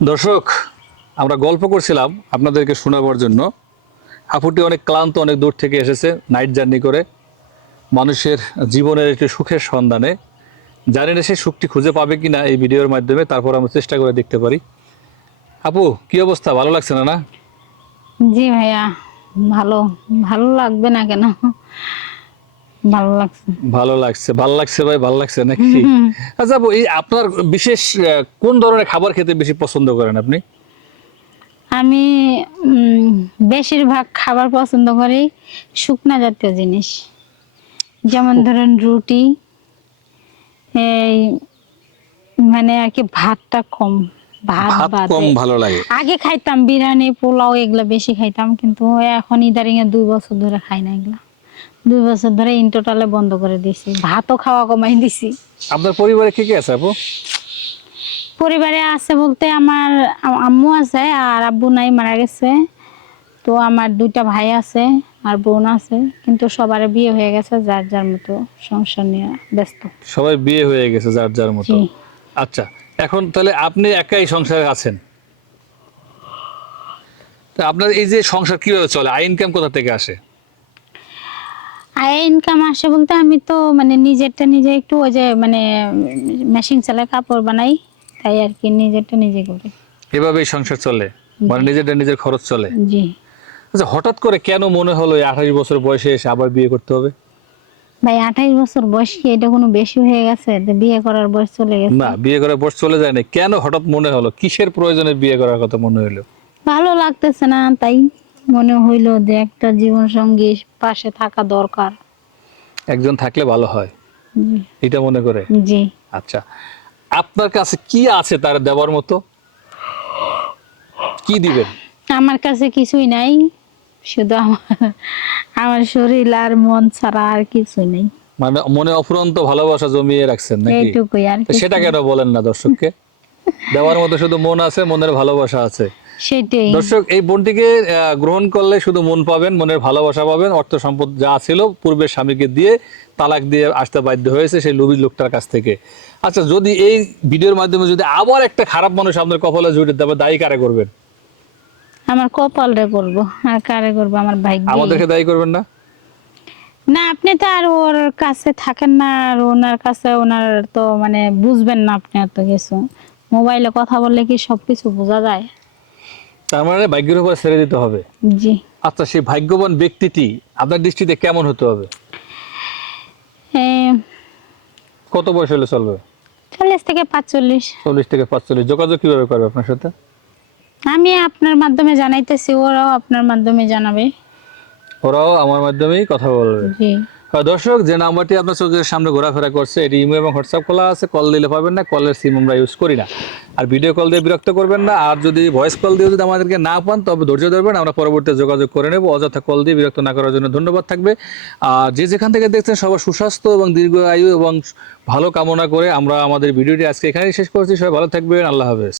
দর্শক, আমরা গল্প করছিলাম আপনাদেরকে শোনাবার জন্য। আপুটি অনেক ক্লান্ত, অনেক দূর থেকে এসেছে নাইট জার্নি করে। মানুষের জীবনের একটি সুখের সন্ধানে। জানি না সে সুখটি খুঁজে পাবে কি না এই ভিডিওর মাধ্যমে, তারপর আমরা চেষ্টা করে দেখতে পারি। আপু, কি অবস্থা? ভালো লাগছে না না? জি ভাইয়া, ভালো ভালো লাগবে না কেন? ভালো লাগছে। ভালো লাগছে ভালো লাগছে ভাই ভালো লাগছে নাকি? আচ্ছা এই আপনার বিশেষ কোন ধরনের খাবার খেতে বেশি পছন্দ করেন আপনি? আমি বেশিরভাগ খাবার পছন্দ করি শুকনা জাতীয় জিনিস। যেমন ধরেন রুটি এই মানে আর কি ভাতটা কম ভাত ভাত কম ভালো লাগে। আগে খাইতাম বিরিয়ানি পোলাও এগুলো বেশি খাইতাম কিন্তু এখন ইদারিং এ দুই বছর ধরে খাই না এগুলা। দুই বছর ধরে ইন টোটালে বন্ধ করে দিছি ভাতও খাওয়া কমাই দিছি। আপনার পরিবারে কে কে আছে আপু? পরিবারে আছে বলতে আমার আম্মু আছে আর আব্বু নাই মারা গেছে। তো আমার দুইটা ভাই আছে আর বোন আছে। কিন্তু সবার বিয়ে হয়ে গেছে যার যার মতো সংসার নিয়ে ব্যস্ত। সবাই বিয়ে হয়ে গেছে যার যার মতো। আচ্ছা এখন তাহলে আপনি একাই সংসারে আছেন? তা আপনার এই যে সংসার কীভাবে চলে? আই ইনকাম কোথা থেকে আসে? আয় ইনকাম আসে বলতে আমি তো মানে নিজেরটা নিজে একটু ওই যে মানে মেশিন চালায় কাপড় বানাই তাই আর কি নিজেরটা নিজে করি। এভাবেই সংসার চলে মানে নিজেরটা নিজের খরচ চলে। জি। আচ্ছা হঠাৎ করে কেন মনে হলো আঠাশ বছর বয়সে এসে আবার বিয়ে করতে হবে? ভাই আঠাইশ বছর বয়স কি এটা কোনো বেশি হয়ে গেছে? যে বিয়ে করার বয়স চলে গেছে? না বিয়ে করার বয়স চলে যায় না কেন হঠাৎ মনে হলো? কিসের প্রয়োজনে বিয়ে করার কথা মনে হলো? ভালো লাগতেছে না তাই। মনে হইল যে একটা জীবন সঙ্গী পাশে থাকা দরকার। একজন থাকলে ভালো হয়। এটা মনে করে? জি। আচ্ছা। আপনার কাছে কি আছে তার দেওয়ার মতো? কি দিবেন? আমার কাছে কিছুই নাই। শুধু আমার আমার শরীর আর মন ছাড়া আর কিছুই নেই। মানে মনে অফুরন্ত ভালোবাসা জমিয়ে রাখছেন নাকি? এইটুকুই আর সেটা কেন বলেন না দর্শককে? দেওয়ার মতো শুধু মন আছে মনের ভালোবাসা আছে। সেটাই। দর্শক এই বোনটিকে গ্রহণ করলে শুধু মন পাবেন মনের ভালোবাসা পাবেন অর্থ সম্পদ যা ছিল পূর্বের স্বামীকে দিয়ে তালাক দিয়ে আসতে বাধ্য হয়েছে সেই লোভী লোকটার কাছ থেকে। আচ্ছা যদি এই ভিডিওর মাধ্যমে যদি আবার একটা খারাপ মানুষ আপনার কপালে জুড়ে তবে দায়ী কারে করবেন? আমার কপাল রে করব আর কারে করব? আমার ভাগ্য আমাদেরকে দায়ী করবেন না? না আপনি তো আর ওর কাছে থাকেন না আর ওনার কাছে ওনার তো মানে বুঝবেন না আপনি এত কিছু। মোবাইলে কথা বললে কি সবকিছু বোঝা যায়? তার মানে ভাগ্যের উপর ছেড়ে দিতে হবে। জি। আচ্ছা সেই ভাগ্যবান ব্যক্তিটি আপনার দৃষ্টিতে কেমন হতে হবে? কত বয়স হলে চলবে? চল্লিশ থেকে পাঁচচল্লিশ। চল্লিশ থেকে পাঁচচল্লিশ। যোগাযোগ কীভাবে করবে আপনার সাথে? আমি আপনার মাধ্যমে জানাইতেছি ওরাও আপনার মাধ্যমে জানাবে। ওরাও আমার মাধ্যমেই কথা বলবে। জি। দর্শক, যে নাম্বারটি আপনার চোখের সামনে ঘোরাফেরা করছে, এটি ইমো এবং হোয়াটসঅ্যাপ খোলা আছে, কল দিলে পাবেন না, কলের সিম আমরা ইউজ করি না। আর ভিডিও কল দিয়ে বিরক্ত করবেন না, আর যদি ভয়েস কল দিয়ে যদি আমাদেরকে না পান, তবে ধৈর্য ধরবেন, আমরা পরবর্তী যোগাযোগ করে নেব। অযথা কল দিয়ে বিরক্ত না করার জন্য ধন্যবাদ থাকবে। আর যে যেখান থেকে দেখছেন, সবার সুস্বাস্থ্য এবং দীর্ঘ আয়ু এবং ভালো কামনা করে আমরা আমাদের ভিডিওটি আজকে এখানেই শেষ করছি। সবাই ভালো থাকবেন, আল্লাহ হাফেজ।